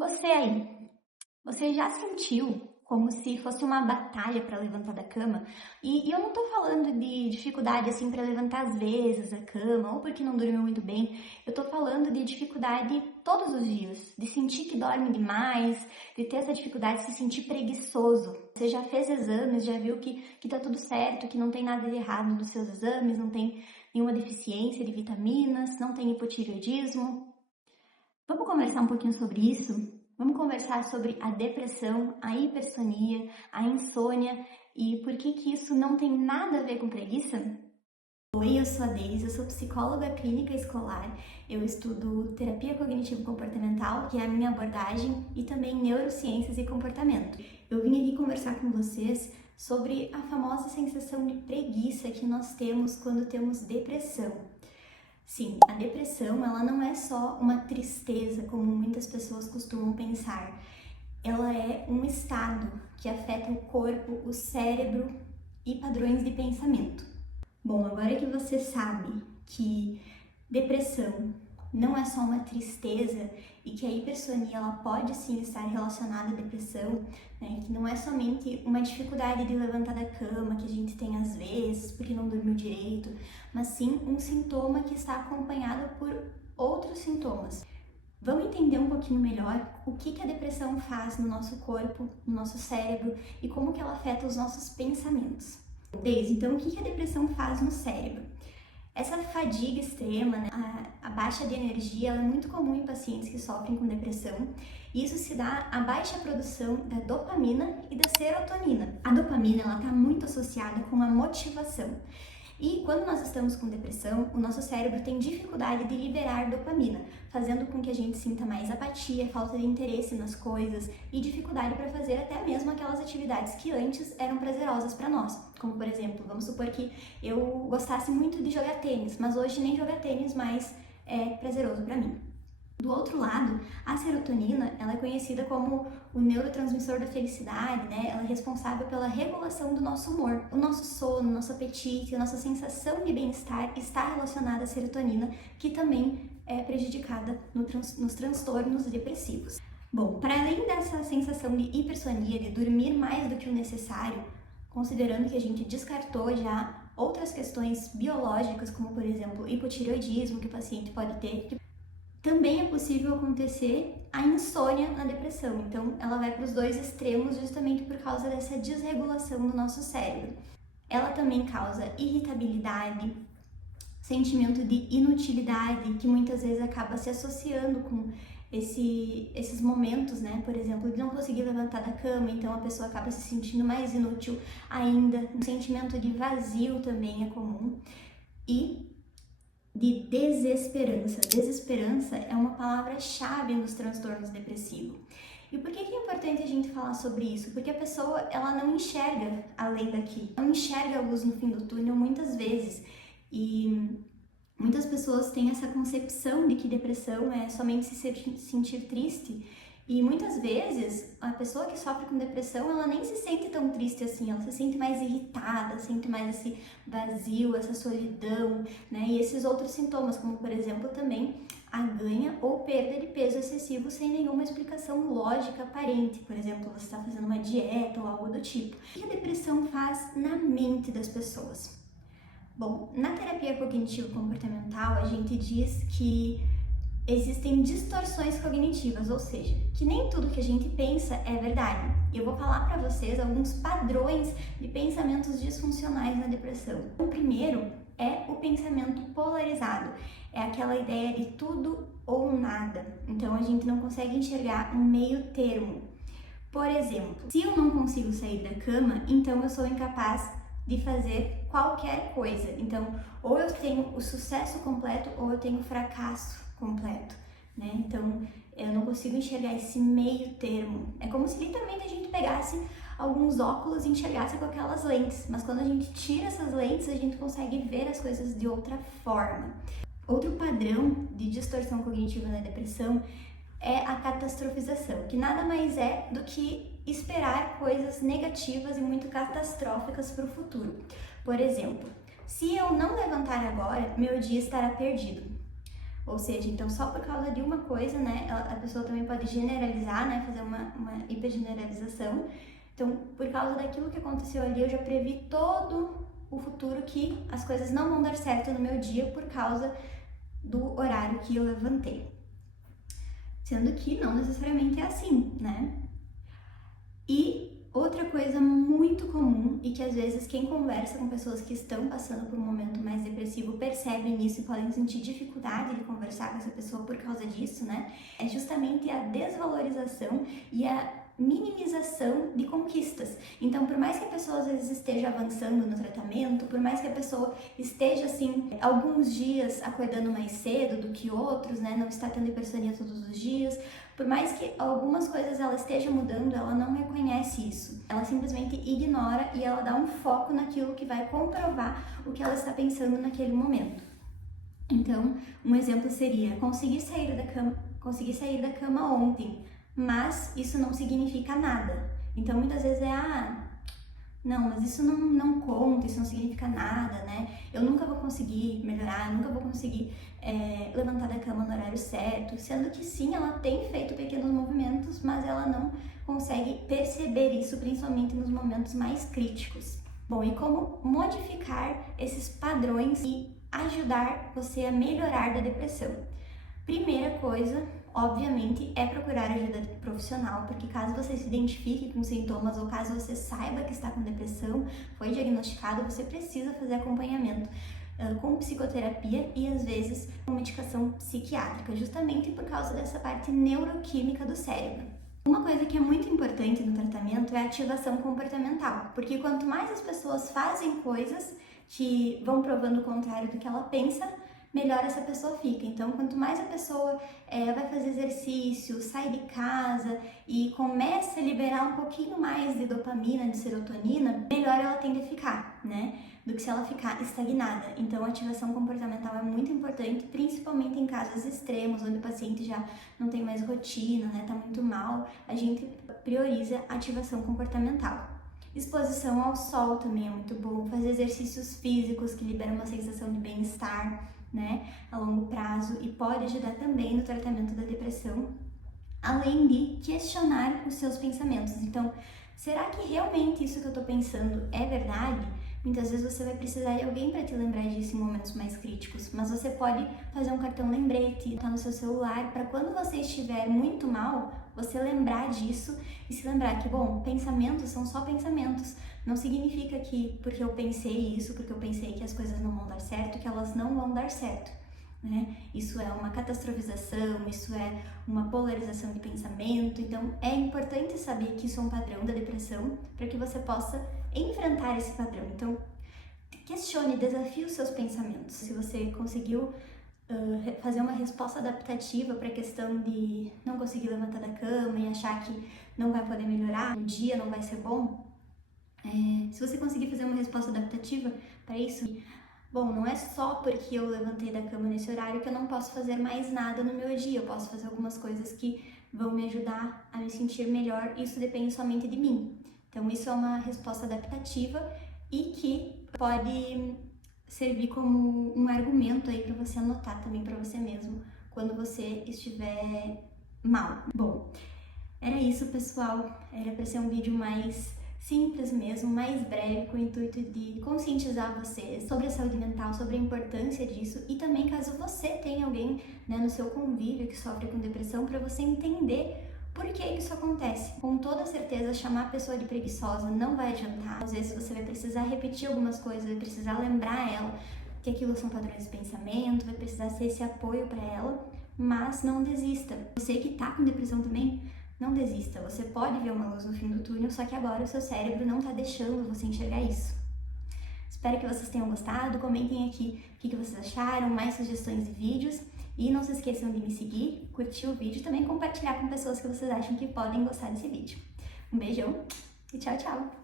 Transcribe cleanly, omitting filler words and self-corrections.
Você aí, você já sentiu como se fosse uma batalha para levantar da cama? E eu não tô falando de dificuldade assim para levantar às vezes da cama ou porque não dormiu muito bem. Eu tô falando de dificuldade todos os dias, de sentir que dorme demais, de ter essa dificuldade de se sentir preguiçoso. Você já fez exames, já viu que tá tudo certo, que não tem nada de errado nos seus exames, não tem nenhuma deficiência de vitaminas, não tem hipotireoidismo. Vamos conversar um pouquinho sobre isso? Vamos conversar sobre a depressão, a hipersonia, a insônia e por que isso não tem nada a ver com preguiça? Oi, eu sou a Deise, eu sou psicóloga clínica escolar, eu estudo terapia cognitivo-comportamental, que é a minha abordagem, e também neurociências e comportamento. Eu vim aqui conversar com vocês sobre a famosa sensação de preguiça que nós temos quando temos depressão. Sim, a depressão, ela não é só uma tristeza, como muitas pessoas costumam pensar. Ela é um estado que afeta o corpo, o cérebro e padrões de pensamento. Bom, agora que você sabe que depressão não é só uma tristeza e que a hipersonia ela pode sim estar relacionada à depressão, né? Que não é somente uma dificuldade de levantar da cama que a gente tem às vezes porque não dormiu direito, mas sim um sintoma que está acompanhado por outros sintomas. Vamos entender um pouquinho melhor o que a depressão faz no nosso corpo, no nosso cérebro e como que ela afeta os nossos pensamentos. Desde então, o que a depressão faz no cérebro? Essa fadiga extrema, né, a baixa de energia, ela é muito comum em pacientes que sofrem com depressão. E isso se dá à baixa produção da dopamina e da serotonina. A dopamina ela está muito associada com a motivação. E quando nós estamos com depressão, o nosso cérebro tem dificuldade de liberar dopamina, fazendo com que a gente sinta mais apatia, falta de interesse nas coisas e dificuldade para fazer até mesmo aquelas atividades que antes eram prazerosas para nós. Como, por exemplo, vamos supor que eu gostasse muito de jogar tênis, mas hoje nem jogar tênis mais é prazeroso para mim. Do outro lado, a serotonina, ela é conhecida como o neurotransmissor da felicidade, né? Ela é responsável pela regulação do nosso humor. O nosso sono, nosso apetite, a nossa sensação de bem-estar está relacionada à serotonina, que também é prejudicada nos transtornos depressivos. Bom, para além dessa sensação de hipersonia, de dormir mais do que o necessário, considerando que a gente descartou já outras questões biológicas, como por exemplo hipotireoidismo que o paciente pode ter, também é possível acontecer a insônia na depressão. Então, ela vai para os dois extremos justamente por causa dessa desregulação do nosso cérebro. Ela também causa irritabilidade, sentimento de inutilidade, que muitas vezes acaba se associando com esses momentos, né? Por exemplo, de não conseguir levantar da cama, então a pessoa acaba se sentindo mais inútil ainda. Um sentimento de vazio também é comum. E de desesperança. Desesperança é uma palavra-chave nos transtornos depressivos. E por que é importante a gente falar sobre isso? Porque a pessoa, ela não enxerga além daqui, não enxerga a luz no fim do túnel muitas vezes. E muitas pessoas têm essa concepção de que depressão é somente se sentir triste. E muitas vezes, a pessoa que sofre com depressão, ela nem se sente tão triste assim, ela se sente mais irritada, sente mais esse vazio, essa solidão, né? E esses outros sintomas, como por exemplo também a ganha ou perda de peso excessivo sem nenhuma explicação lógica aparente. Por exemplo, você está fazendo uma dieta ou algo do tipo. O que a depressão faz na mente das pessoas? Bom, na terapia cognitivo-comportamental, a gente diz que existem distorções cognitivas, ou seja, que nem tudo que a gente pensa é verdade. E eu vou falar para vocês alguns padrões de pensamentos disfuncionais na depressão. O primeiro é o pensamento polarizado, é aquela ideia de tudo ou nada. Então a gente não consegue enxergar um meio termo. Por exemplo, se eu não consigo sair da cama, então eu sou incapaz de fazer qualquer coisa. Então, ou eu tenho o sucesso completo ou eu tenho o fracasso completo, né? Então, eu não consigo enxergar esse meio termo. É como se literalmente a gente pegasse alguns óculos e enxergasse com aquelas lentes, mas quando a gente tira essas lentes, a gente consegue ver as coisas de outra forma. Outro padrão de distorção cognitiva na depressão é a catastrofização, que nada mais é do que esperar coisas negativas e muito catastróficas para o futuro. Por exemplo, se eu não levantar agora, meu dia estará perdido. Ou seja, então só por causa de uma coisa, né, a pessoa também pode generalizar, né, fazer uma hipergeneralização. Então, por causa daquilo que aconteceu ali, eu já previ todo o futuro que as coisas não vão dar certo no meu dia por causa do horário que eu levantei. Sendo que não necessariamente é assim, né? E outra coisa muito comum e que às vezes quem conversa com pessoas que estão passando por um momento mais depressivo percebe nisso e podem sentir dificuldade de conversar com essa pessoa por causa disso, né? É justamente a desvalorização e a minimização de conquistas. Então, por mais que a pessoa às vezes esteja avançando no tratamento, por mais que a pessoa esteja assim, alguns dias acordando mais cedo do que outros, né, não está tendo hipersomnia todos os dias, por mais que algumas coisas ela esteja mudando, ela não reconhece isso. Ela simplesmente ignora e ela dá um foco naquilo que vai comprovar o que ela está pensando naquele momento. Então, um exemplo seria conseguir sair da cama ontem, mas isso não significa nada. Então, muitas vezes não, mas isso não conta, isso não significa nada, né? Eu nunca vou conseguir melhorar, nunca vou conseguir levantar da cama no horário certo, sendo que sim, ela tem feito pequenos movimentos, mas ela não consegue perceber isso, principalmente nos momentos mais críticos. Bom, e como modificar esses padrões e ajudar você a melhorar da depressão? Primeira coisa, obviamente, é procurar ajuda profissional, porque caso você se identifique com sintomas ou caso você saiba que está com depressão, foi diagnosticado, você precisa fazer acompanhamento com psicoterapia e às vezes com medicação psiquiátrica, justamente por causa dessa parte neuroquímica do cérebro. Uma coisa que é muito importante no tratamento é a ativação comportamental, porque quanto mais as pessoas fazem coisas que vão provando o contrário do que ela pensa, melhor essa pessoa fica. Então, quanto mais a pessoa vai fazer exercício, sai de casa e começa a liberar um pouquinho mais de dopamina, de serotonina, melhor ela tende a ficar, né? Do que se ela ficar estagnada. Então, a ativação comportamental é muito importante, principalmente em casos extremos, onde o paciente já não tem mais rotina, né? Tá muito mal, a gente prioriza a ativação comportamental. Exposição ao sol também é muito bom, fazer exercícios físicos que liberam uma sensação de bem-estar, né, a longo prazo e pode ajudar também no tratamento da depressão, além de questionar os seus pensamentos. Então, será que realmente isso que eu tô pensando é verdade? Muitas vezes você vai precisar de alguém para te lembrar disso em momentos mais críticos, mas você pode fazer um cartão lembrete, tá no seu celular, para quando você estiver muito mal, você lembrar disso e se lembrar que, bom, pensamentos são só pensamentos. Não significa que porque eu pensei isso, porque eu pensei que as coisas não vão dar certo, que elas não vão dar certo, né? Isso é uma catastrofização, isso é uma polarização de pensamento. Então, é importante saber que isso é um padrão da depressão para que você possa enfrentar esse padrão. Então, questione, desafie os seus pensamentos. Se você conseguiu fazer uma resposta adaptativa para a questão de não conseguir levantar da cama e achar que não vai poder melhorar, o dia não vai ser bom, se você conseguir fazer uma resposta adaptativa para isso, bom, não é só porque eu levantei da cama nesse horário que eu não posso fazer mais nada no meu dia, eu posso fazer algumas coisas que vão me ajudar a me sentir melhor, isso depende somente de mim. Então, isso é uma resposta adaptativa e que pode servir como um argumento aí para você anotar também para você mesmo quando você estiver mal. Bom, era isso, pessoal. Era para ser um vídeo mais simples mesmo, mais breve, com o intuito de conscientizar vocês sobre a saúde mental, sobre a importância disso e também caso você tenha alguém, né, no seu convívio que sofre com depressão, para você entender por que isso acontece. Com toda certeza, chamar a pessoa de preguiçosa não vai adiantar. Às vezes você vai precisar repetir algumas coisas, vai precisar lembrar ela que aquilo são padrões de pensamento, vai precisar ser esse apoio para ela, mas não desista. Você que tá com depressão também, não desista. Você pode ver uma luz no fim do túnel, só que agora o seu cérebro não tá deixando você enxergar isso. Espero que vocês tenham gostado. Comentem aqui o que vocês acharam, mais sugestões de vídeos. E não se esqueçam de me seguir, curtir o vídeo e também compartilhar com pessoas que vocês acham que podem gostar desse vídeo. Um beijão e tchau, tchau!